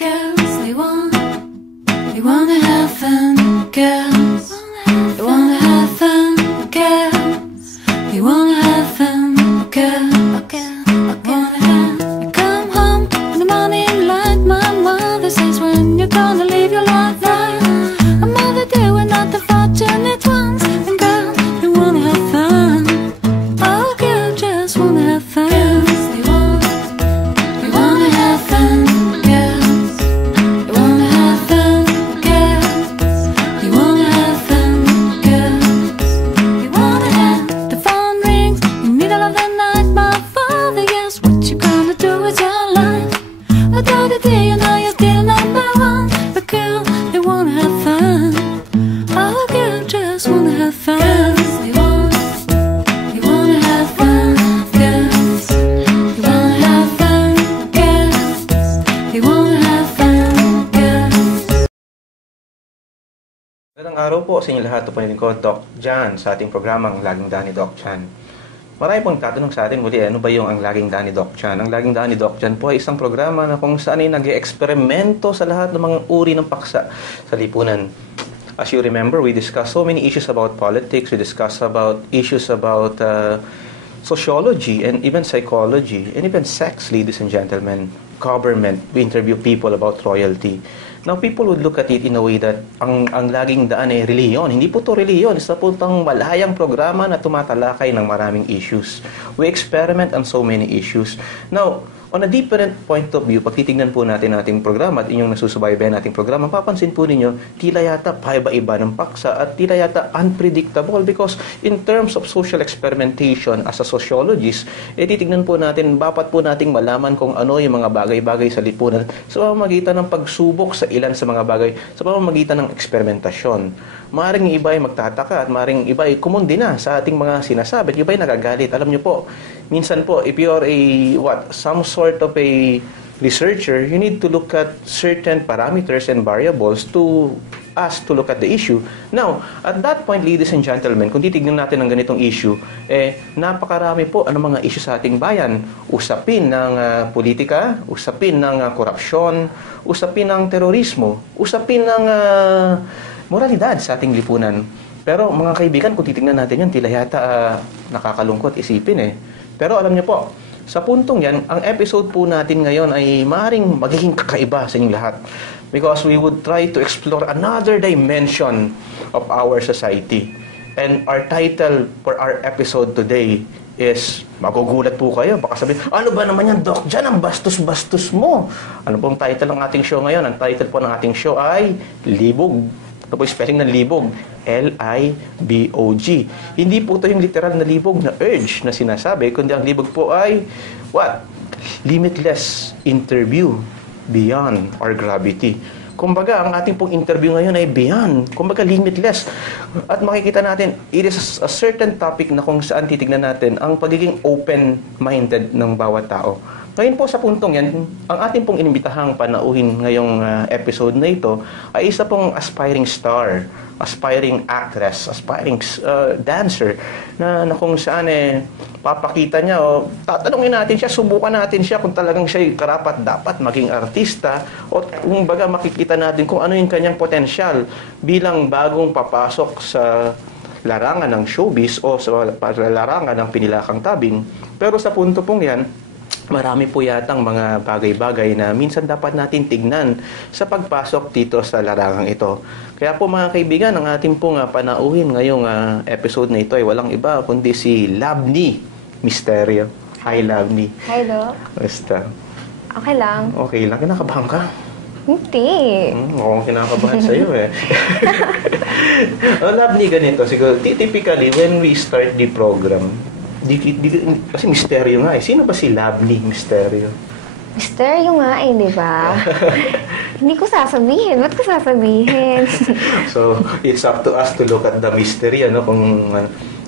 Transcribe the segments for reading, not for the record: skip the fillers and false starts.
Girls, they wanna have fun. Girls, they wanna have fun. Girls, they wanna have fun. Girls, wanna have. You come home in the morning like my mother says, when you're gonna live your life right. A mother dear, we're not the fortunate ones. And girls, they wanna have fun. Oh, girl, just wanna have fun. Girls, they wanna have fun. Magandang araw po sa inyo lahat. Ito po ko, Doc Jan, sa ating programang Laging Daan ni Doc Chan. Marami pong tatanong sa atin muli, ano ba yung ang Laging Daan ni Doc Chan? Ang Laging Daan ni Doc Chan po ay isang programa na kung saan ay nag-eksperimento sa lahat ng mga uri ng paksa sa lipunan. As you remember, we discussed so many issues about politics, we discussed about issues about sociology and even psychology, and even sex, ladies and gentlemen, government. We interview people about royalty. Now, people would look at it in a way that ang laging daan ay reliyon. Hindi po ito reliyon. Isa po itong malayang programa na tumatalakay ng maraming issues. We experiment on so many issues. Now, on a different point of view, pag titignan po natin ating programa at inyong nasusubaybayan nating programa, papansin po ninyo, tila yata paiba-iba ng paksa at tila yata unpredictable because in terms of social experimentation as a sociologist, titignan po natin, dapat po nating malaman kung ano yung mga bagay-bagay sa lipunan sa pamamagitan ng pagsubok sa ilan sa mga bagay, sa pamamagitan ng eksperimentasyon. Maring iba ay magtataka at maring iba ay kumundi na sa ating mga sinasabi at iba ay nagagalit. Alam niyo po, minsan po, if you are some sort of a researcher, you need to look at certain parameters and variables to look at the issue. Now, at that point, ladies and gentlemen, kung titignan natin ang ganitong issue, napakarami po ang mga issue sa ating bayan. Usapin ng politika, usapin ng korupsyon, usapin ng terorismo, usapin ng moralidad sa ating lipunan. Pero mga kaibigan, kung titignan natin yun, tila yata nakakalungkot isipin Pero alam niyo po, sa puntong yan, ang episode po natin ngayon ay maaaring magiging kakaiba sa inyong lahat. Because we would try to explore another dimension of our society. And our title for our episode today is, magugulat po kayo, baka sabihin, ano ba naman yan, Doc? Diyan ang bastos-bastos mo. Ano pong title ng ating show ngayon? Ang title po ng ating show ay Libog. Ito po yung spelling ng libog. L-I-B-O-G. Hindi po ito yung literal na libog na urge na sinasabi, kundi ang libog po ay, limitless interview beyond our gravity. Kumbaga, ang ating pong interview ngayon ay beyond. Kumbaga, limitless. At makikita natin, it is a certain topic na kung saan titignan natin ang pagiging open-minded ng bawat tao. Ngayon po sa puntong yan, ang ating pong inimbitahang panauhin ngayong episode na ito ay isa pong aspiring star, aspiring actress, aspiring dancer na kung saan papakita niya o tatanungin natin siya, subukan natin siya kung talagang siya karapat dapat maging artista o kung baga makikita natin kung ano yung kanyang potensyal bilang bagong papasok sa larangan ng showbiz o sa larangan ng pinilakang tabing. Pero sa punto pong yan, marami po yatang mga bagay-bagay na minsan dapat natin tignan sa pagpasok dito sa larangang ito. Kaya po mga kaibigan, ang ating pong panauhin ngayong episode na ito ay walang iba kundi si Labny Misterio. Hi, Labny. Hi, Doc. Basta. Okay lang. Okay lang. Kinakabahan ka? Hindi. Mukhang kinakabahan sa'yo Labny, ganito. Siguro, typically, when we start the program, kasi misteryo nga Sino ba si Labny Misterio? Misteryo nga di ba? Hindi ko sasabihin. Ba't ko sasabihin? So, it's up to us to look at the mystery, Kung,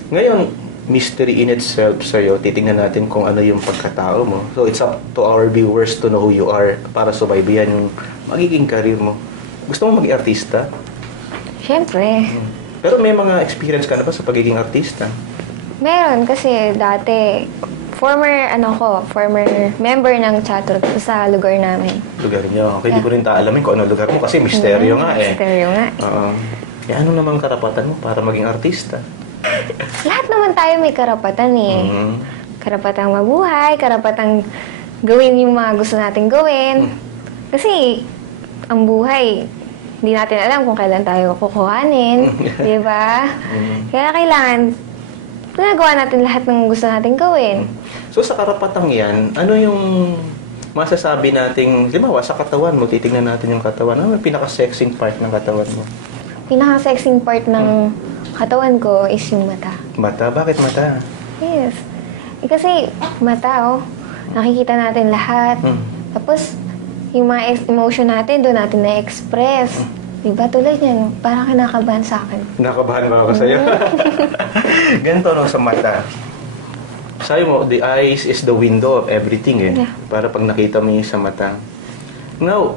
ngayon, mystery in itself sa'yo, titingnan natin kung ano yung pagkatao mo. So, it's up to our viewers to know who you are para subaybayan yung magiging career mo. Gusto mo maging artista? Siyempre. Pero may mga experience ka na ba sa pagiging artista? Meron kasi dati former member ng chatroom sa lugar namin. Lugar niyo. Okay, di ko rin taalamin kung ano lugar mo kasi misteryo nga eh. Misteryo nga. Oo. Ano naman karapatan mo para maging artista? Lahat naman tayo may karapatan eh. Mhm. Karapatang mabuhay, karapatang gawin yung mga gusto nating gawin. Kasi, ang buhay, hindi natin alam kung kailan tayo kukuhanin. Di ba? Kaya kailangan, ginagawa natin lahat ng gusto nating gawin. So sa karapatang yan, ano yung masasabi nating, limawa sa katawan mo, titignan natin yung katawan. Ano yung pinaka-sexing part ng katawan mo? Pinaka-sexing part ng katawan ko is yung mata. Mata? Bakit mata? Yes. Kasi mata, nakikita natin lahat. Tapos, yung mga emotion natin, doon natin na-express. Diba? Tulad yan, parang kinakabahan sa akin. Nakabahan ba ako sa'yo? Ganito no, sa mata. Sabi mo, the eyes is the window of everything eh. Yeah. Para pag nakita mo yung sa mata. Now,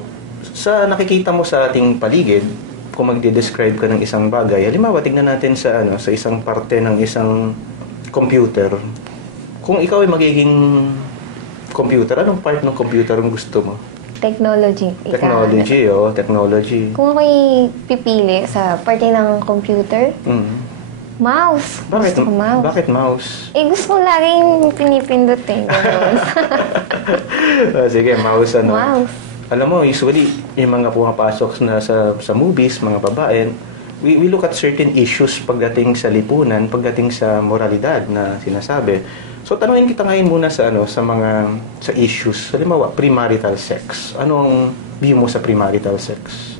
sa nakikita mo sa ating paligid, kung magde-describe ka ng isang bagay, halimbawa, tignan natin sa isang parte ng isang computer. Kung ikaw ay magiging computer, anong part ng computer ang gusto mo? Technology. Technology, technology. Kung ako'y pipili sa parte ng computer, mouse. Bakit? Gusto ko mouse. Bakit mouse? Gusto ko laging pinipindot eh. Ganun. Sige, mouse ano. Mouse. Alam mo, usually, yung mga pumapasok na sa movies, mga babae, we look at certain issues pagdating sa lipunan, pagdating sa moralidad na sinasabi. So, tanungin kita ngayon muna sa issues. Halimbawa, premarital sex. Anong view mo sa premarital sex?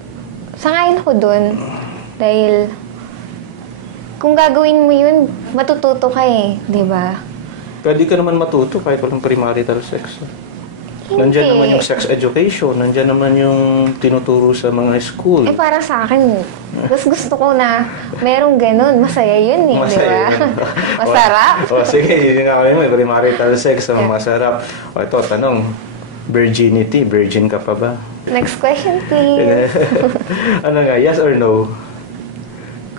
Sangayon ako dun. Dahil, kung gagawin mo yun, matututo ka eh. Di ba? Pwede ka naman matuto kahit walang premarital sex. Nandiyan naman yung sex education, nandiyan naman yung tinuturo sa mga school. Para sa akin, gusto ko na merong ganun. Masaya yun eh, di ba? Masarap. Sige, yun nga kami mo, premarital sex, masarap. Ito, tanong, virginity, virgin ka pa ba? Next question, please. Ano nga, yes or no?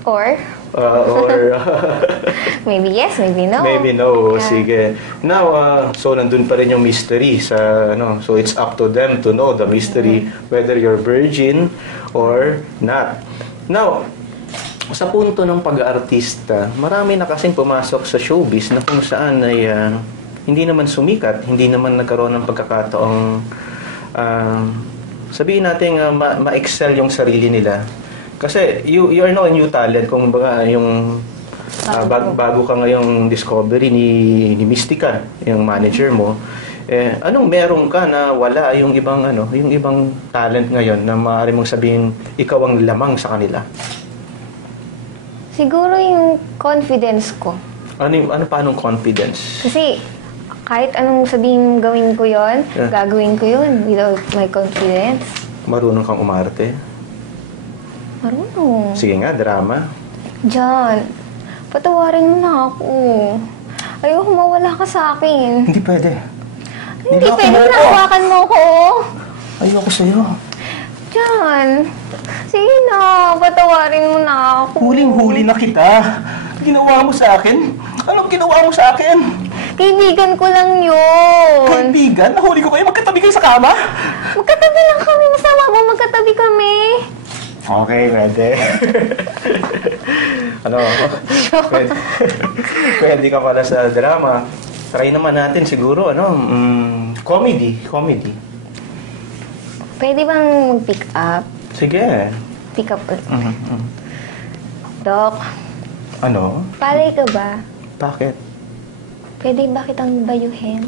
Or maybe yes, maybe no. Maybe no. Sige. Now, so nandun pa rin yung mystery sa so it's up to them to know the mystery whether you're virgin or not. Now, sa punto ng pag-aartista, marami na kasing pumasok sa showbiz na kung saan ay hindi naman sumikat, hindi naman nagkaroon ng pagkakataong sabihin natin ma-excel yung sarili nila. Kasi you are now a new talent, kung baga yung bago ka ngayong discovery ni Mystica, yung manager mo. Anong meron ka na wala yung ibang talent ngayon na maaari mong sabihin ikaw ang lamang sa kanila? Siguro yung confidence ko. Ano paanong confidence? Kasi kahit anong sabihin gawin ko yon, gagawin ko yun without my confidence. Marunong kang umarte? Marunong. Sige nga, drama. John, patawarin mo na ako. Ayoko mawala ka sa akin. Hindi pwede. Hindi pwede na hawakan mo ko. Ayoko sa'yo. John, sige na, patawarin mo na ako. Huling-huli na kita. Ginawa mo sa akin? Anong ginawa mo sa akin? Kaibigan ko lang yun. Kaibigan? Nahuli ko kayo? Magkatabi kayo sa kama? Magkatabi lang kami. Masama ba magkatabi kami? Okay, pwede. Pwede ka pala sa drama. Try naman natin siguro, comedy. Pwede bang mag-pick up? Sige. Pick up ulit. Doc, Ano? palay ka ba? Bakit? Pwede ba kitang bayuhin?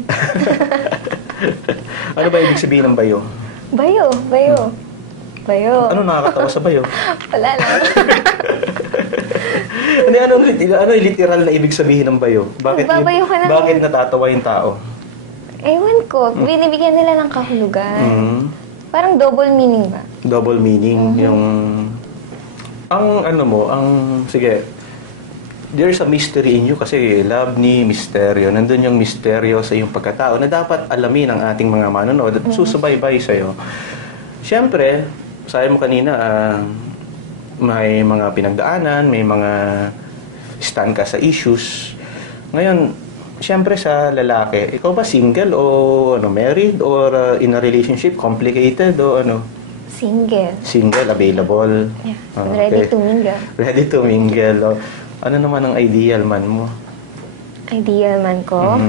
Ano ba ibig sabihin ng bayo? Bayo. Ano nakakatawa sa bayo? Wala lang. Ano literal na ibig sabihin ng bayo? Babayo ka na. Bakit natatawa yung tao? Ewan ko, binibigyan nila ng kahulugan. Parang double meaning ba? Double meaning. Sige, there's a mystery in you kasi love ni misteryo. Nandun yung misteryo sa iyong pagkatao na dapat alamin ng ating mga manonood at susubaybay sa'yo. Siyempre, sabi mo kanina, may mga pinagdaanan, may mga stand ka sa issues. Ngayon, siyempre sa lalaki, ikaw ba single o married or in a relationship, complicated o ano? Single. Single, available. Yeah. Okay. Ready to mingle. Ready to mingle. O, ano naman ang ideal man mo? Ideal man ko?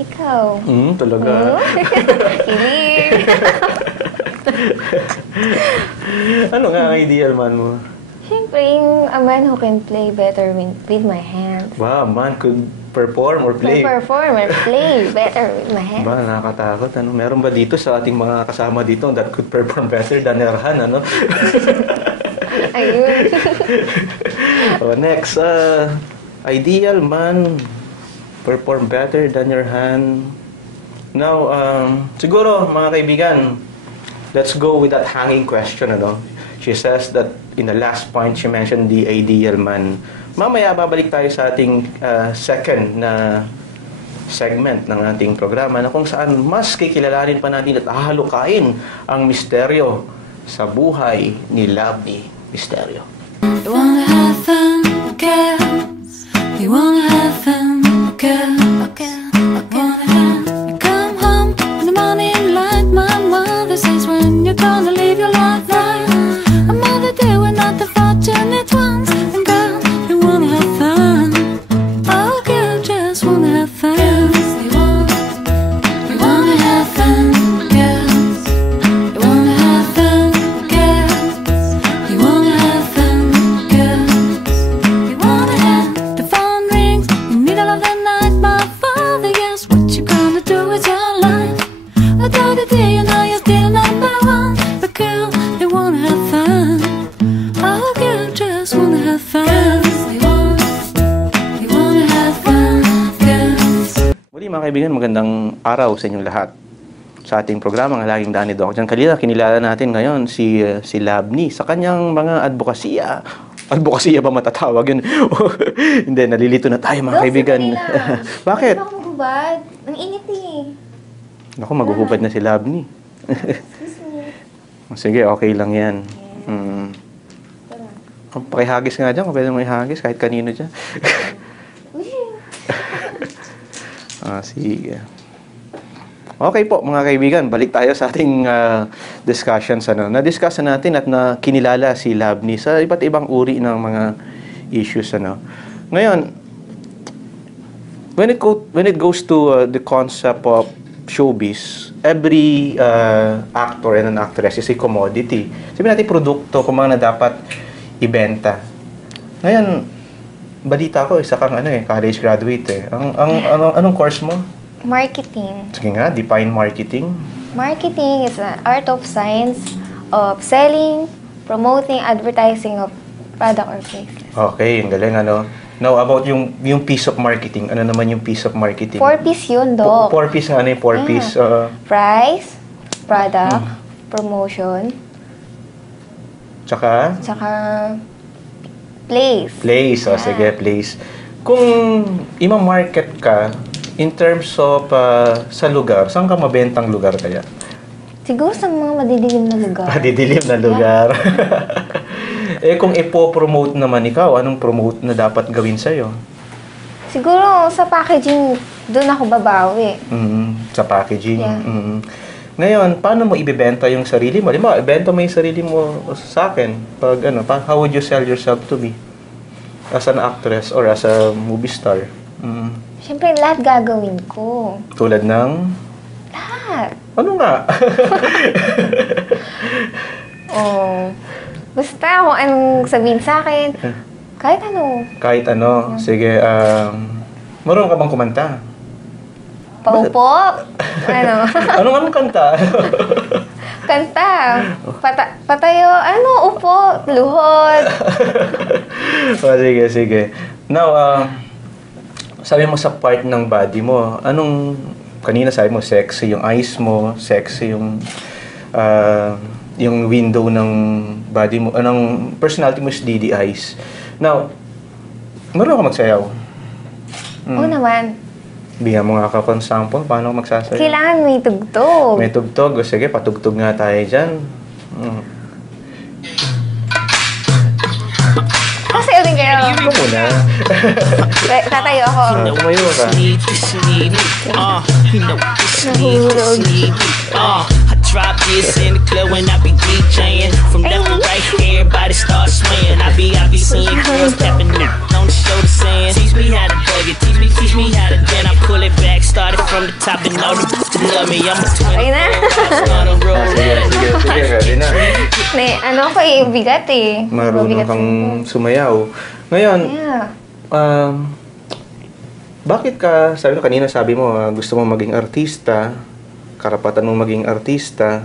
Ikaw. Talaga. Kilig. Ano nga ang ideal man mo? Siyempre, yung a man who can play better with my hands. Wow, man could perform or play. Perform or play better with my hands. Ba, nakakatakot. Ano? Meron ba dito sa ating mga kasama dito that could perform better than Erhan, ano? Ayun. Next, ideal man, perform better than your hand. Now, siguro, mga kaibigan, let's go with that hanging question, ano? She says that in the last point, she mentioned the ideal man. Mamaya, babalik tayo sa ating second na segment ng ating programa na kung saan mas kikilalanin pa natin at hahalukain ang misteryo sa buhay ni Labny Misterio. You wanna have fun, girl. You wanna have fun, girl. Wanna have you come home in the morning light. My mother says when you're gonna live your life right. A mother day we're not the fortunate ones. And girl, you wanna have fun. Oh girl, just wanna have fun. You wanna have fun, girls. You wanna have fun, girls. You wanna have fun, girls. You wanna have the phone rings in the middle of the night. My father yells, what you gonna do with your life? Another day you know you're still number one. But girl, you wanna have fun. Oh girl, just wanna have fun. You wanna have fun, girls. Muli mga kaibigan, magandang araw sa inyong lahat. Sa ating programa, ang Laging Daan ni Doc Jan. Kanina, kinilala natin ngayon si Labny sa kanyang mga advokasya. Advokasya ba matatawag yun? Hindi, nalilito na tayo mga kaibigan. Bakit? Ano ako magubad? Ang init eh. Naku, maghuhubad na si Labny. Excuse me. Sige, okay lang yan. Tara. Pakihagis nga dyan, kung pwede mo ihagis, kahit kanino dyan. Sige. Okay po, mga kaibigan, balik tayo sa ating discussions. Na-discuss natin at kinilala si Labny sa iba't ibang uri ng mga issues. Ngayon, when it goes to the concept of showbiz, every actor and an actress is a commodity. Sabihin natin produkto kung mga na dapat ibenta. Ngayon, balita ko, isa kang college graduate. Anong course mo? Marketing. Sige nga, define marketing. Marketing is an art of science of selling, promoting, advertising of product or places. Okay, ang galing Now, about yung piece of marketing. Ano naman yung piece of marketing? 4Ps yun, Doc. 4Ps nga, ano yung 4Ps? Price, product, promotion, Tsaka? tsaka place. Place. Sige, place. Kung ima-market ka, in terms of sa lugar, saan ka mabentang lugar kaya? Siguro sa mga madidilim na lugar. Madidilim na lugar. Kung ipo-promote naman ikaw, anong promote na dapat gawin sa'yo? Siguro sa packaging, doon ako babawi. Sa packaging. Yeah. Ngayon, paano mo ibebenta yung sarili mo? Diba, ibenta mo yung sarili mo sa akin. How would you sell yourself to me? As an actress or as a movie star? Siyempre, lahat gagawin ko. Tulad ng? Lahat. Ano nga? Basta kung anong sabihin sa akin, kahit ano. Kahit ano. Sige, marunong ka bang kumanta? Paupok. Anong kanta? Kanta. Patayo. Upo. Luhod. Sige. Now, sabi mo sa part ng body mo, kanina sabi mo, sexy yung eyes mo, sexy yung window ng body mo, anong personality mo is DD eyes. Now, marunong ka magsayaw? Oo naman. Bigyan mo nga ka pang sample, paano ka magsasayaw? Kailangan may tugtog. May tugtog. O sige, patugtog nga tayo dyan. Kasi ulit kayo. Ikaw muna. Tatayo ako. Umayo ka. Nahulog. I drop this in the club when I be DJing. From left to right, everybody start swaying. I be seeing girls tapping out on the shoulder saying, teach me how to bug it, teach me how to. Then I pull it back, started from the top and all the love me. I'm a twin. Ayun na. Sige, ready na. Ano ako bigat eh. Marunong Mabigat kang ako. sumayaw. Ngayon, Yeah. bakit ka, sabi mo, gusto mo maging artista, karapatan mo maging artista.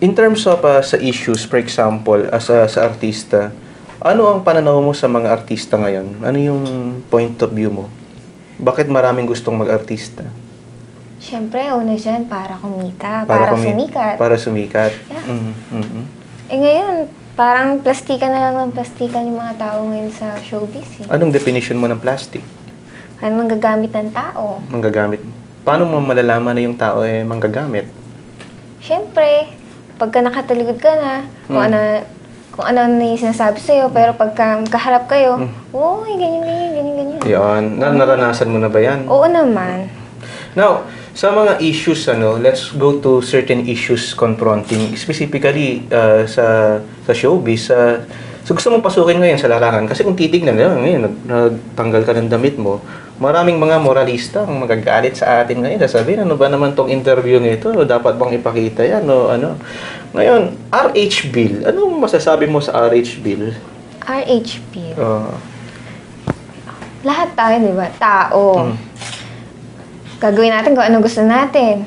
In terms of sa issues, for example, sa artista, ano ang pananaw mo sa mga artista ngayon? Ano yung point of view mo? Bakit maraming gustong mag-artista? Siyempre, una dyan, para kumita, para sumikat. Para sumikat. Yeah. Eh ngayon, parang plastikan na lang ng plastikan yung mga tao ngayon sa showbiz eh. Anong definition mo ng plastic? Ano manggagamit ng tao? Manggagamit. Paano mo malalaman na yung tao manggagamit? Siyempre, pagka nakataligod ka na, kung ano na yung sinasabi sa'yo, pero pagka magkaharap kayo, uy, ganyan. Yan. Naranasan mo na ba yan? Oo naman. Now, sa mga issues, let's go to certain issues confronting, specifically sa showbiz. So gusto mong pasukin ngayon sa larangan. Kasi kung titignan, ngayon, nagtanggal ka ng damit mo, maraming mga moralista ang magagalit sa atin ngayon. Sasabihin, ano ba naman tong interview nito? Dapat bang ipakita yan? Ngayon, RH Bill. Anong masasabi mo sa RH Bill? RH Bill. Lahat tayo, di ba? Tao. Gagawin natin kung ano gusto natin.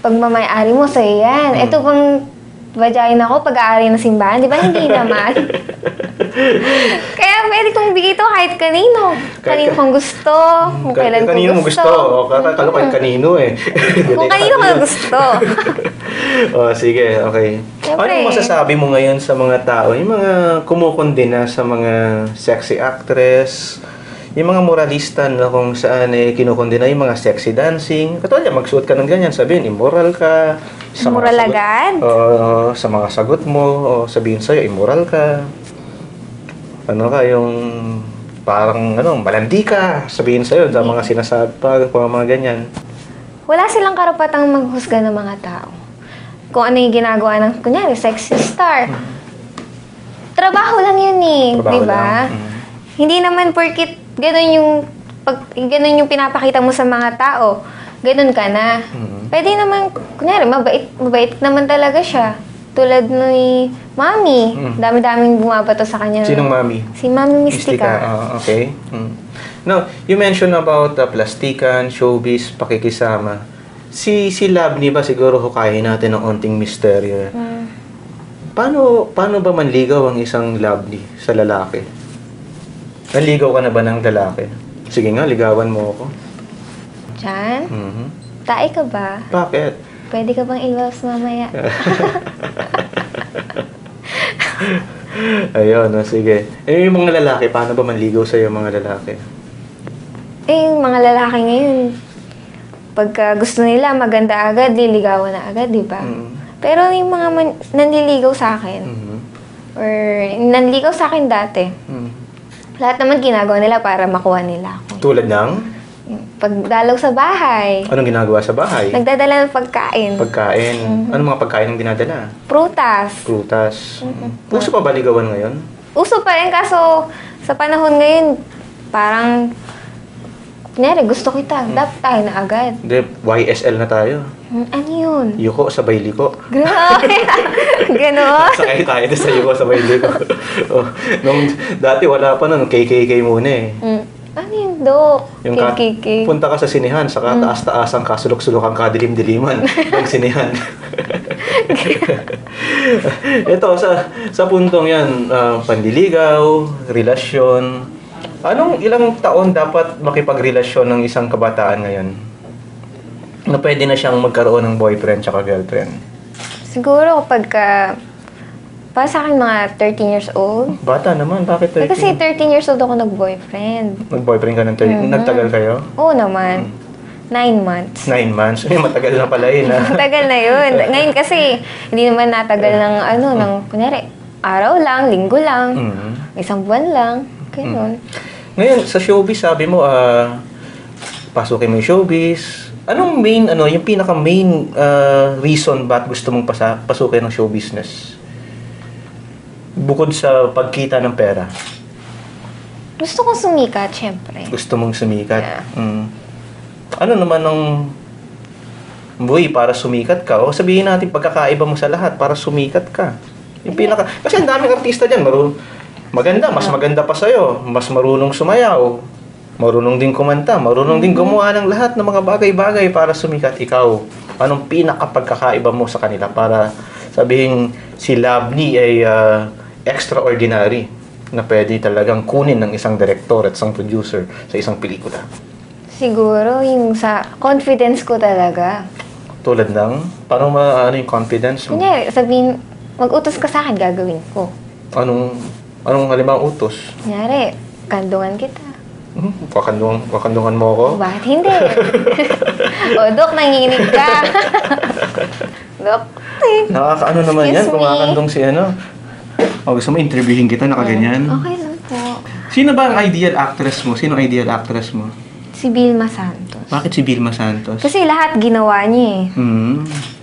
Pag mamay-ari mo, sa'yo yan. Ito pang vagina ko, pag-aari ng simbahan, di ba? Hindi naman. Kaya pwede kong bigay ito kahit kanino. Kanino kong gusto, kung kailan kanino ko gusto. Kalo kahit kanino eh. Kung kanino ko gusto. Sige, okay. Siyempre. Anong masasabi mo ngayon sa mga tao, yung mga kumukondena sa mga sexy actress, yung mga moralista na kung saan kinukondena yung mga sexy dancing. Katulad yan, magsuot ka ng ganyan, sabihin, immoral ka. Immoral agad? Sa mga sagot mo, o sabihin sa'yo, immoral ka. Ano ka, yung parang, malandi ka. Sabihin sa'yo, sa mga sinasabi pa, mga ganyan. Wala silang karapatang maghusga ng mga tao. Kung ano yung ginagawa ng, kunyari, sexy star. Trabaho lang yun eh, di ba? Hindi naman porkit ganun yung pinapakita mo sa mga tao, ganun ka na. Pwede naman, kunyari, mabait naman talaga siya. Tulad ni Mami. Dami-daming bumabato sa kanya. Sinong Mami? Si Mami Mystica. Okay. Now, you mentioned about plastikan, showbiz, pakikisama. Si Labni ba siguro hukayin natin ng onting misteryo? Paano ba manligaw ang isang Labni sa lalaki? Naligaw ka na ba ng lalaki? Sige nga, ligawan mo ako. Jan? Tae ka ba? Bakit? Pwede ka bang iwas mamaya? Ayun, sige. Yung mga lalaki, paano ba manligaw sa'yo mga lalaki? Yung mga lalaki ngayon, pagka gusto nila maganda agad, liligawan na agad, di ba? Pero yung mga nanliligaw sa akin, or nanligaw sa akin dati, lahat naman ginagawa nila para makuha nila ako. Tulad ng? Pagdalaw sa bahay. Anong ginagawa sa bahay? Nagdadala ng pagkain. Pagkain. Anong mga pagkain ang dinadala? Prutas. Prutas. Uso pa ba ligawan ngayon? Uso pa rin, kaso sa panahon ngayon, parang, kunyari, gusto kita. Dapat tayo na agad. Hindi, YSL na tayo. Ano yun? Yuko, sabay liko. Grabe! Ganon? Sakay tayo na sa yuko, sabay liko. Dati wala pa nun, KKK muna eh. Ano yun, Dok? KKK. Punta ka sa sinihan, saka taas-taasang kasulok-sulok ang kadilim-diliman ng sinihan. Ito, sa puntong yan, pandiligaw, relasyon. Ilang taon dapat makipagrelasyon ng isang kabataan ngayon? Na pwede na siyang magkaroon ng boyfriend tsaka girlfriend? Siguro kapag para sa akin mga 13 years old. Bata naman, bakit 13? Kasi 13 years old ako nag-boyfriend. Nag-boyfriend ka ng 13? Nagtagal kayo? Oo naman. 9 months. 9 months? Ay, matagal na pala yun, ha? Matagal na yun. Ngayon kasi, hindi naman natagal ng, ng, kunyari, araw lang, linggo lang. isang buwan lang. Ganun. Ngayon, sa showbiz, sabi mo, pasukin mo yung showbiz. Anong main, yung pinaka-main reason ba't gusto mong pasukin ng show business? Bukod sa pagkita ng pera. Gusto kong sumikat, syempre. Gusto mong sumikat. Yeah. Ano naman ang buhay para sumikat ka? O sabihin natin, pagkakaiba mo sa lahat para sumikat ka. Yung kasi ang daming artista dyan, maganda, mas maganda pa sa'yo, mas marunong sumayaw, marunong din kumanta, marunong din gumawa ng lahat ng mga bagay-bagay para sumikat. Ikaw, anong pinaka-pagkakaiba mo sa kanila para sabihin si Labny ay extraordinary na pwede talagang kunin ng isang director at isang producer sa isang pelikula? Siguro yung sa confidence ko talaga. Tulad ng, paano ano yung confidence mo? Kunyari, sabihin, mag-utos ka sa akin, gagawin ko. Anong halimbawa utos? Kunyari, kandungan kita. Wakandungan mo ako? Bakit hindi? O, Dok, nanginginig ka. Dok, Nakakaano naman yan, Excuse me. kumakandong si ano. Gusto mo interviewin kita, nakaganyan. Okay lang po. Sino ba ang ideal actress mo? Sino ang ideal actress mo? Si Vilma Santos. Bakit si Vilma Santos? Kasi lahat ginawa niya eh.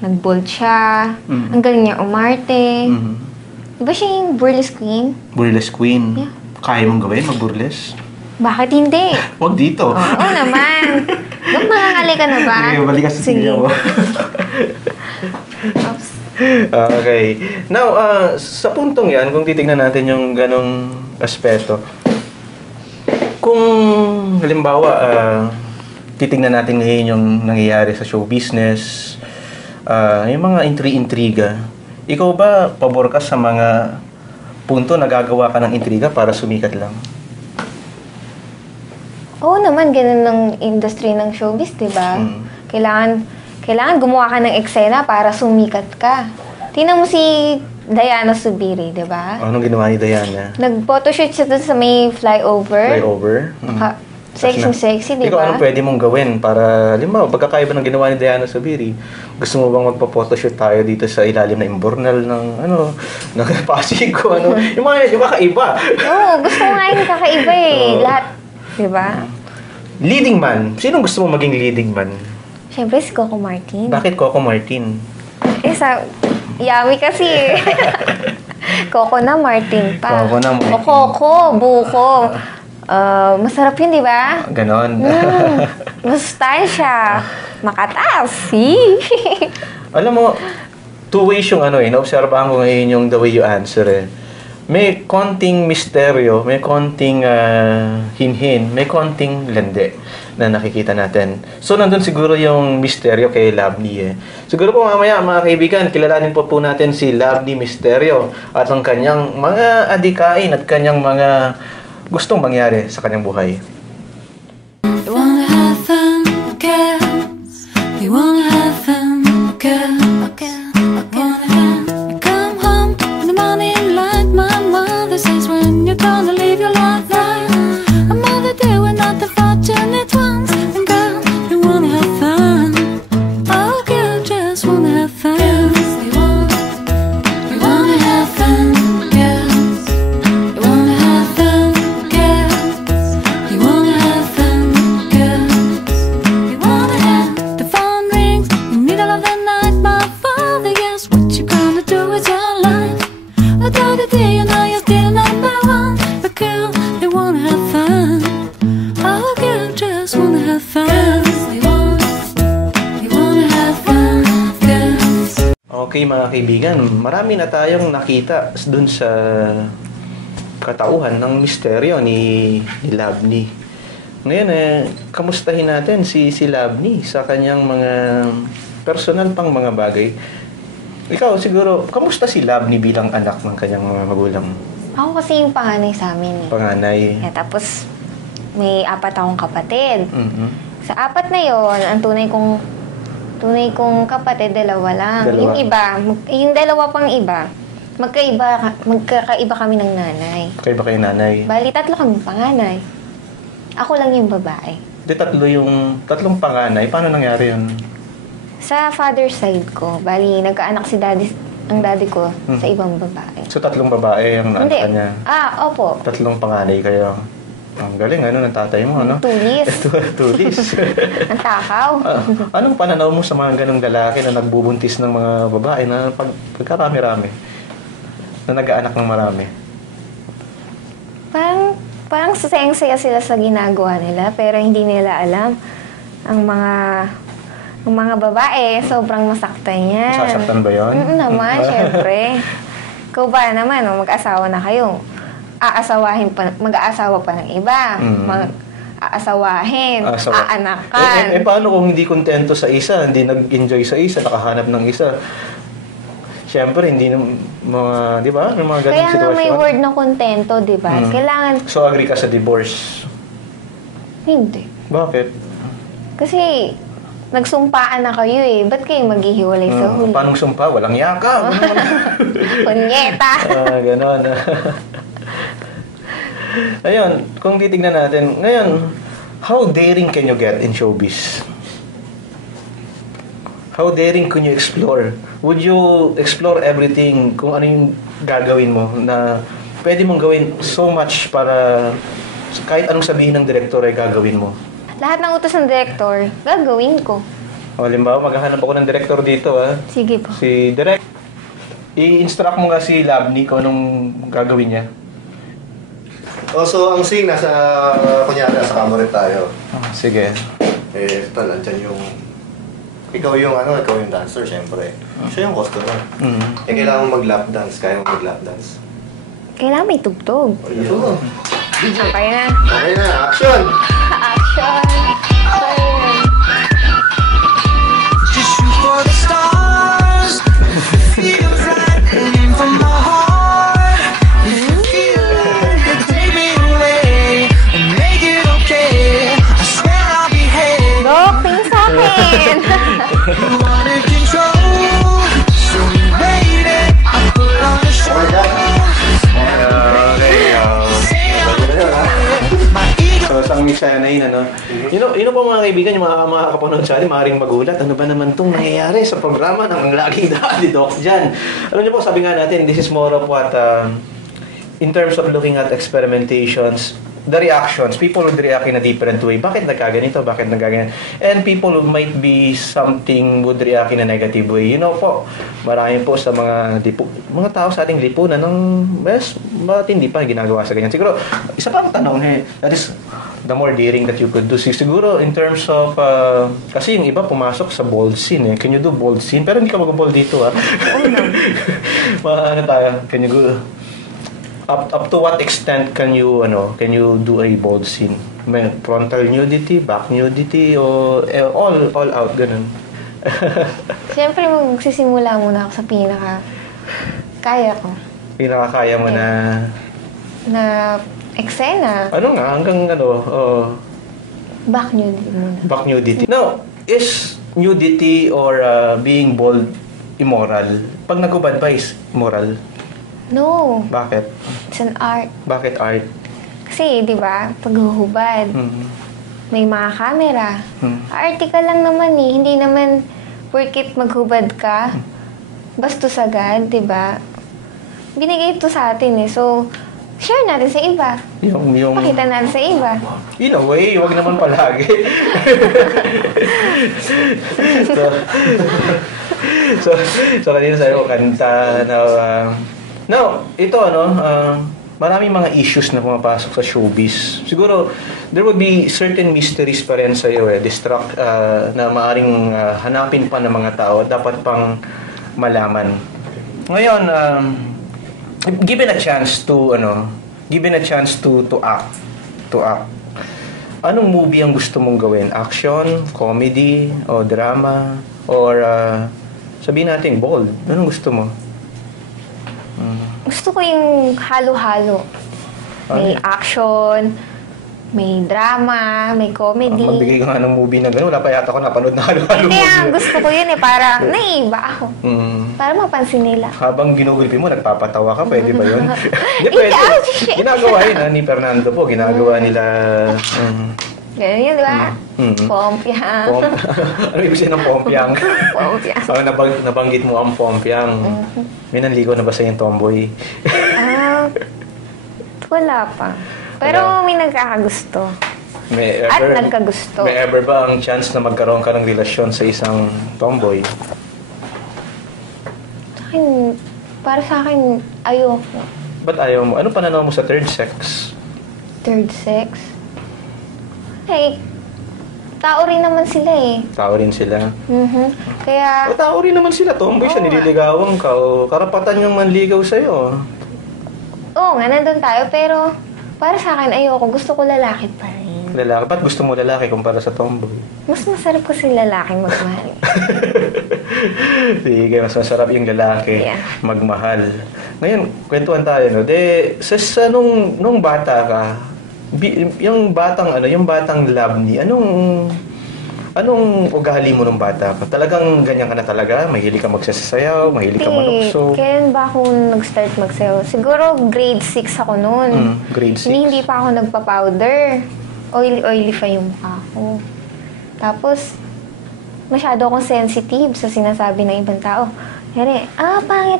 Nag-bold siya. Ang galing niya umarte. Di ba siya yung burlesque queen? Burlesque queen. Yeah. Kaya mong gawin, mag-burlesque? Bakit hindi? Huwag dito. Oo naman. Dok, mangangali ka na ba? Okay, balik ka sa Sige. tingin mo. Oops. Okay. Now, sa puntong yan, kung titignan natin yung ganong aspeto, kung halimbawa, titignan natin ngayon yung nangyayari sa show business, yung mga intriga, ikaw ba pabor ka sa mga punto na gagawa ka ng intriga para sumikat lang? Oo naman, ganun ng industry ng showbiz, di ba? Kailangan gumawa ka ng eksena para sumikat ka. Tingnan mo si Diana Subiri, di ba? Anong ginawa ni Diana? Nag-photoshoot siya dun sa may flyover. Flyover? Sexy, di Ikaw, ba? anong pwede mong gawin para, halimbawa, pagkakaiba ng ginawa ni Diana Subiri, gusto mo bang magpa-photoshoot tayo dito sa ilalim na imbornal ng, ng Pasig ko, yung mga kakaiba. Oo, gusto ko nga yung kakaiba eh. Lahat, di ba? Leading man. Sinong gusto mo maging leading man? Siyempre si Coco Martin. Bakit Coco Martin? Yummy kasi eh. Coco na Martin pa. Coco na Martin. O Coco, buko. Masarap yun, di ba? Ganon. Mas style siya. Makatas. Alam mo, two ways yung naobserbahan ko ngayon yung the way you answer eh. May konting misteryo, may konting hinhin, may konting lende na nakikita natin. So, nandun siguro yung misteryo kay Labny eh. Siguro po mamaya, mga kaibigan, kilalanin po natin si Labny Misterio at ang kanyang mga adikain at kanyang mga gustong mangyari sa kanyang buhay. They wanna have fun again. They wanna have fun again. You come home in the morning like my mother says, when you're gonna live your life right. A mother, they were not the fortunate ones. And girl, they wanna have fun. Oh, girl, just wanna have fun. They wanna have fun, girls. They wanna have fun, girls. They wanna have fun, girls. They wanna have the phone rings in the middle of the night. My father, yes, what you gonna do with your life? Another day, you know you're still number one. But girl, they wanna have fun. Oh, girl, just wanna have fun. They wanna have fun, girls. Okay mga kaibigan, marami na tayong nakita dun sa katauhan ng misteryo ni Labny. Ngayon kamustahin natin si Labny sa kanyang mga personal pang mga bagay. Ikaw siguro, kamusta si Labny bilang anak ng kanyang mga magulang? Ako kasi yung panganay sa amin eh. Panganay. Tapos, may 4 akong kapatid. Mhm. Sa 4 na yon, ang tunay kong kapatid, 2 lang. Dalawa. Yung iba, yung 2 pang iba, magkakaiba kami ng nanay. Kayo ba kayo nanay? Bali, 3 kami panganay. Ako lang yung babae. Di tatlong panganay. Paano nangyari yun? Sa father's side ko, bali, nagkaanak si daddy ang daddy ko sa ibang babae. So, 3 babae ang Hindi. naanak niya. Opo. 3 panganay kayo. Ang galing, ng tatay mo, ano? Tulis. Tulis. Ang takaw. Anong pananaw mo sa mga ganong lalaki na nagbubuntis ng mga babae na pagkarami-rami? Na nag-aanak ng marami? Parang sayang-saya sila sa ginagawa nila, pero hindi nila alam ang mga babae, sobrang masaktan yan. Masasaktan ba yun? Naman, syempre. Ikaw ba naman, mag-asawa na kayo. Mag-aasawa pa ng iba. Mag-aasawahin. Aanakan. Paano kung hindi kontento sa isa, hindi nag-enjoy sa isa, nakahanap ng isa? Siyempre, hindi mga, di ba? Mga ganung Kaya sitwasyon. nga may word na kontento, di ba? Kailangan, So, agree ka sa divorce? hindi. Bakit? Kasi, nagsumpaan na kayo eh. Ba't kayo maghihiwalay sa huli? Paano sumpa? Walang yaka. Punyeta! Ganon. Ayun, kung titignan natin, ngayon, how daring can you get in showbiz? How daring can you explore? Would you explore everything kung ano yung gagawin mo na pwede mong gawin so much para kahit anong sabihin ng director ay gagawin mo? Lahat ng utos ng director, gagawin ko. O, halimbawa, maghahanap ako ng director dito, ha? Sige po. Si Direk. I-instruct mo nga si Labney kung anong gagawin niya. So, ang scene, kunyari, nasa kamorin tayo. Sige. Ito, nandyan yung... Ikaw yung dancer, syempre. Siya yung customer. Kailangan mag-lap dance. Kaya mo mag-lap dance. Kailangan may tugtog. Ito. Okay na. Okay na, action! Action! Okay na. Just shoot for the stars. Feels right and in from my heart. If you feel it, then take me away and make it okay. I swear I'll behave. Dok, tingin sa akin! You wanted control, so you waited. I put on the show. My ego. So, sang sana yun, ano? Yun po mga kaibigan, yung mga kapanood sa atin, maaaring magulat. Ano ba naman itong nangyayari sa programa ng Laging Daddy Doc dyan? Alam niyo po, sabi nga natin, this is more of what, in terms of looking at experimentations, the reactions, people would react in a different way. Bakit nagkaganito? Bakit nagkaganito? And people who might be something would react in a negative way. You know po, marami po sa mga tao sa ating lipunan ng ba't hindi pa ginagawa sa ganyan. Siguro, isa pang tanong that is the more daring that you could do. Siguro, in terms of, kasi yung iba pumasok sa bold scene. Can you do bold scene? Pero hindi ka mag-bold dito, ha? Ano tayo? Can you go... Up to what extent can you do a bold scene? May frontal nudity, back nudity, o all out ganun? Siyempre, magsisimula muna ako sa kaya ko. Pinakakaya mo Na eksena. ano nga, hanggang Back nudity muna. back nudity. Now, is nudity or being bold immoral? Pag nagubad ba is moral? No. Bakit? It's an art. Bakit art? Kasi, di ba, paghuhubad, may mga camera. Arte ka lang naman eh. Hindi naman porket maghubad ka, bastos agad, di ba? Binigay ito sa atin eh. So, share natin sa iba. Yung Pakita natin sa iba. in a way, wag naman palagi. so kanina sa'yo, kanta na, ito maraming mga issues na pumapasok sa showbiz. Siguro, there would be certain mysteries pa rin sa'yo na maaring hanapin pa ng mga tao, dapat pang malaman. Ngayon, given a chance to act, anong movie ang gusto mong gawin? Action, comedy, o drama, or sabihin natin bold? Anong gusto mo? Gusto ko yung halo-halo. May action, may drama, may comedy. Magbigay ka nga ng movie na gano'n. Wala pa yata ako napanood na halo-halo Kaya movie. gusto ko yun eh, para naiiba ako. Para mapansin nila. Habang ginugulpi mo, nagpapatawa ka, pwede ba yun? Hindi, Hindi, pwede. shit. Ginagawa yun, ni Fernando po. Ginagawa nila... Ganun yun, di ba? Pompiang. Ano ibig sabihin ng pompiang? Pompiang. Nabanggit mo ang pompiang. May nanligaw na ba sa yung tomboy? Wala pa. Pero may nagkakagusto. At nagkagusto. May ever ba ang chance na magkaroon ka ng relasyon sa isang tomboy? Para sa akin, ayoko. Ba't ayaw mo? Ano pananaw mo sa third sex? Third sex? Hey, tao rin naman sila eh. Tao rin sila. Kaya... Tao rin naman sila. Tomboy siya, nililigawan ka. O karapatan niyang manligaw sa'yo. Oo nga, nandun tayo. Pero para sa akin, ayoko. Gusto ko lalaki pa rin. Lalaki? Ba't gusto mo lalaki kumpara sa tomboy? Mas masarap kasi lalaki magmahal. Sige, mas masarap yung lalaki magmahal. Ngayon, kwentuhan tayo, no? Sa nung bata ka, yung batang Labni, anong ugali mo nung bata ka? Talagang ganyan ka na talaga? Mahilig ka magsasayaw? Mahilig ka manukso? Kailan ba ako nag-start magsayaw? Siguro grade 6 ako noon. Grade 6? Hindi pa ako nagpa-powder. Oily pa yung mukha ko. Tapos, masyado akong sensitive sa sinasabi ng ibang tao. Kaya pangit.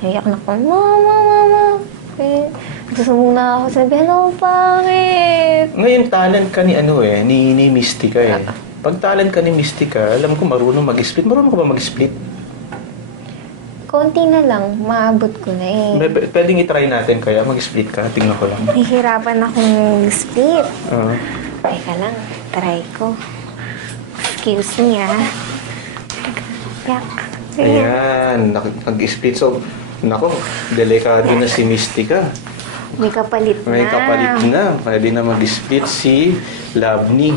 Nayak na ko, mama. Gusto muna ako sabihin, pangit. Ngayon, talent ka ni Mystica eh. Pag talent ka ni Mystica, alam ko marunong mag-split. Marunong ka ba mag-split? Konti na lang, maabot ko na eh. Pwedeng itry natin kaya mag-split ka. Tingnan ko lang. Nahihirapan akong split. Uh-huh. Teka lang, try ko. Excuse me Yak. Ayan, nag-split. So, nako, delikado na si Mystica. May kapalit na. Pwede na mag-split si Labni.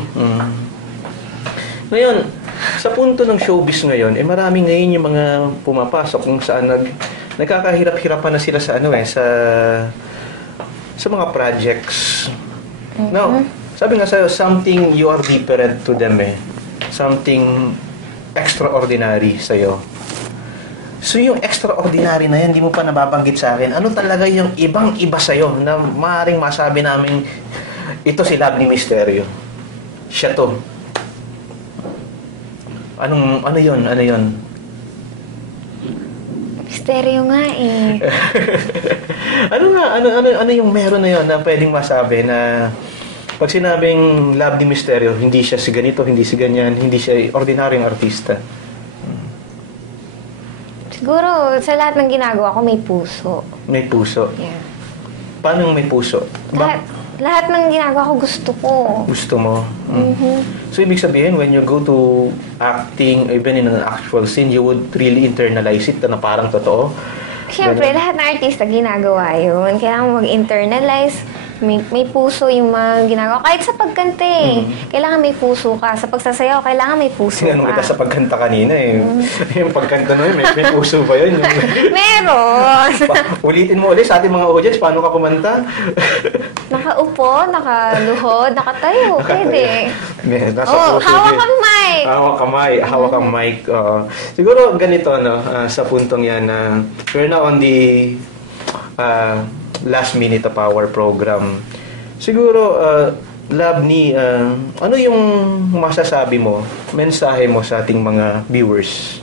Ngayon, sa punto ng showbiz ngayon, marami ngayon yung mga pumapasok kung saan nagkakahirap-hirapan na sila sa sa mga projects. No, sabi nga sa'yo, something you are different to them Something extraordinary sa'yo. So yung extraordinary na yan, hindi mo pa nababanggit sa akin. Ano talaga yung ibang-iba sa'yo na maaaring masabi namin, ito si Labni Misterio. Siya to. Ano yun? Misteryo nga eh. Ano yung meron na yun na pwedeng masabi na pag sinabing Labni Misterio, hindi siya si ganito, hindi si ganyan, hindi siya ordinaryong artista? Siguro, sa lahat ng ginagawa ko, may puso. May puso? Yeah. Paano may puso? Lahat ng ginagawa ko, gusto ko. Gusto mo? So, ibig sabihin, when you go to acting, even in an actual scene, you would really internalize it na parang totoo? Siyempre, lahat ng artista ginagawa yun. Kailangan mag-internalize. May puso yung mga ginagawa. Kahit sa pagkanta kailangan may puso ka. Sa pagsasayaw, kailangan may puso ka. Sinanong kita sa pagkanta kanina Yung pagkanta nun, may puso ba yun? Meron! Ulitin mo ulit sa ating mga audience, paano ka kumanta? Nakaupo, nakaluhod, nakatayo. Pwede. Nasa puso hawak ang mic! Hawak ang mic. Siguro ganito, sa puntong yan, we're now on the last minute of our program. Siguro, Labni, ano yung masasabi mo, mensahe mo sa ating mga viewers?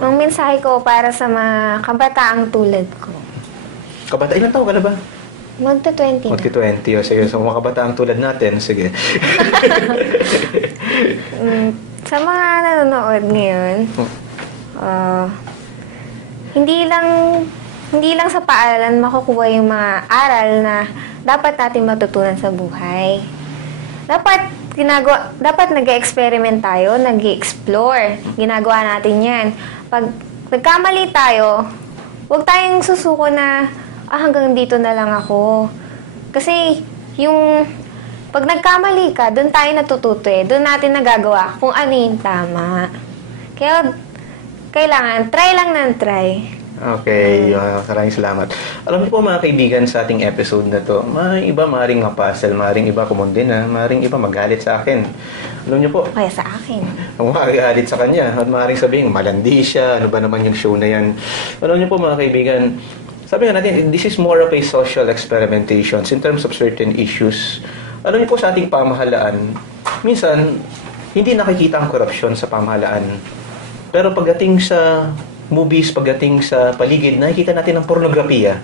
Ang mensahe ko para sa mga kabataang tulad ko. Kabata, ilang taon ka na ba? Magta-20 na. Magta-20. Sige, so mga kabataang tulad natin, sige. Sa mga nanonood ngayon, hindi lang sa paaralan makukuha yung mga aral na dapat natin matutunan sa buhay. Dapat nag-experiment tayo, nag-explore. Ginagawa natin yan. Pag nagkamali tayo, huwag tayong susuko na, hanggang dito na lang ako. Kasi, pag nagkamali ka, doon tayo natututo Doon natin nagagawa kung ano yung tama. Kaya, kailangan, try lang ng try. Okay, maraming salamat. Alam niyo po mga kaibigan, sa ating episode na to, maaaring iba maaaring mapasal, maaaring iba kumundin maaaring iba magalit sa akin. Alam niyo po? Kaya sa akin. Magalit sa kanya at maaaring sabihin, malandi siya, ano ba naman yung show na yan. Alam niyo po mga kaibigan, sabi nga natin, this is more of a social experimentations in terms of certain issues. Ano niyo po sa ating pamahalaan, minsan, hindi nakikita ang korupsyon sa pamahalaan. Pero pagdating sa movies, pagdating sa paligid, nakikita natin ang pornografiya.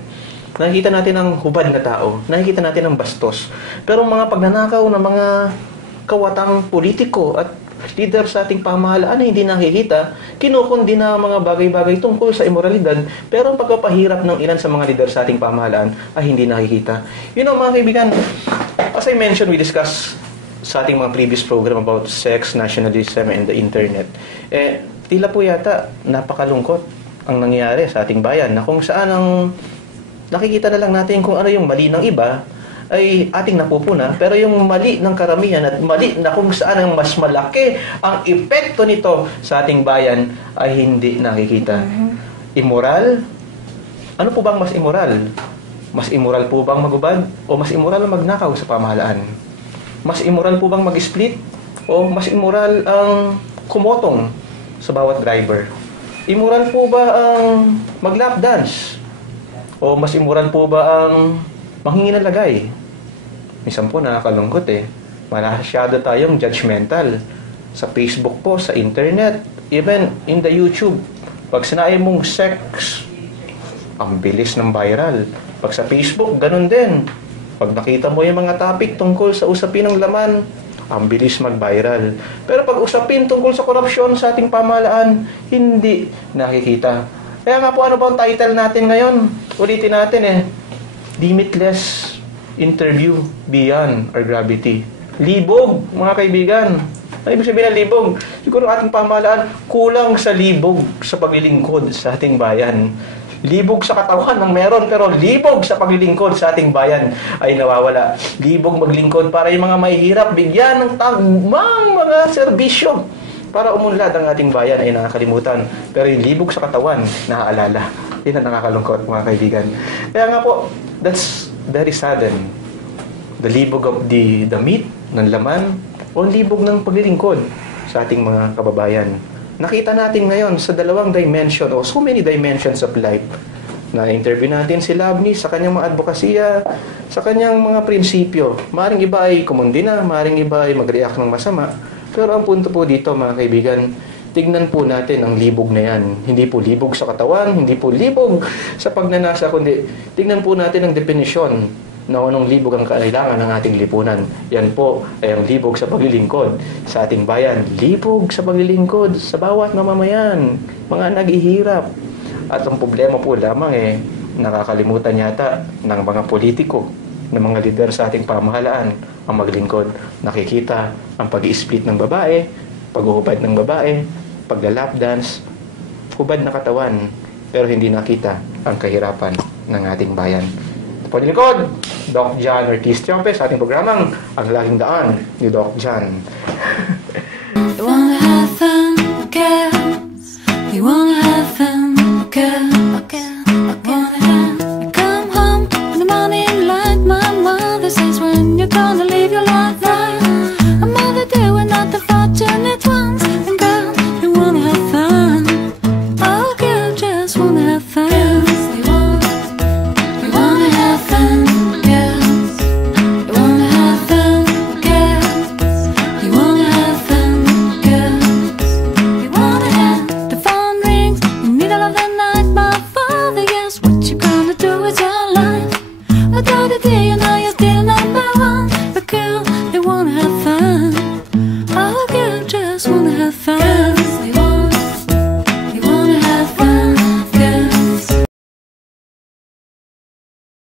Nakikita natin ang hubad na tao. Nakikita natin ang bastos. Pero mga pagnanakaw ng mga kawatang politiko at leader sa ating pamahalaan na hindi nakikita, kinukundi na mga bagay-bagay tungkol sa imoralidad, pero ang pagpapahirap ng ilan sa mga leader sa ating pamahalaan ay hindi nakikita. Mga kaibigan, as I mentioned, we discussed sa ating mga previous program about sex, nationalism, and the internet. Tila po yata napakalungkot ang nangyayari sa ating bayan na kung saan ang nakikita na lang natin kung ano yung mali ng iba ay ating napupuna, pero yung mali ng karamihan at mali na kung saan ang mas malaki ang epekto nito sa ating bayan ay hindi nakikita. Immoral? Ano po bang mas immoral? Mas immoral po bang magubad? O mas immoral ang magnakaw sa pamahalaan? Mas immoral po bang mag-split? O mas immoral ang kumotong sa bawat driver? Immoral po ba ang mag-lap dance? O mas immoral po ba ang manghingi ng lagay? Minsan po nakakalungkot Masyado tayong judgmental. Sa Facebook po, sa internet, even in the YouTube. Pag sinabi mong sex, ang bilis ng viral. Pag sa Facebook, ganun din. Pag nakita mo yung mga topic tungkol sa usapin ng laman, ang bilis mag-viral. Pero pag usapin tungkol sa korupsyon sa ating pamahalaan, hindi nakikita. Kaya nga po, ano ba ang title natin ngayon? Ulitin natin Limitless Interview Beyond Our Gravity. Libog, mga kaibigan. Ano ibig sabihin ng libog? Siguro ating pamahalaan, kulang sa libog sa paglilingkod sa ating bayan. Libog sa katawan ang meron, pero libog sa paglilingkod sa ating bayan ay nawawala. Libog maglingkod para yung mga mahihirap, bigyan ng tagmang mga serbisyo para umunlad ang ating bayan ay nakakalimutan. Pero yung libog sa katawan, naaalala. Yun ang nakakalungkot, mga kaibigan. Kaya nga po, that's very sudden. The libog of the meat, ng laman, o libog ng paglilingkod sa ating mga kababayan. Nakita natin ngayon sa dalawang dimension, o so many dimensions of life. Na-interview natin si Labni sa kanyang mga advokasya, sa kanyang mga prinsipyo. Maring iba ay kumundi na, maring iba ay mag-react ng masama. Pero ang punto po dito, mga kaibigan, tignan po natin ang libog na yan. Hindi po libog sa katawan, hindi po libog sa pagnanasa, kundi tignan po natin ang definisyon na anong libog ang kailangan ng ating lipunan. Yan po ay ang libog sa paglilingkod sa ating bayan. Libog sa paglilingkod sa bawat mamamayan, mga naghihirap. At ang problema po lamang nakakalimutan yata ng mga politiko, ng mga lider sa ating pamahalaan ang maglingkod. Nakikita ang pag-i-split ng babae, paghuhubad ng babae, paglalap dance, hubad na katawan, pero hindi nakita ang kahirapan ng ating bayan. Paglingkod, Doc John Ortiz Triompe sa ating programang Ang Laging Daan ni Doc John. They wanna have fun, girls. They wanna have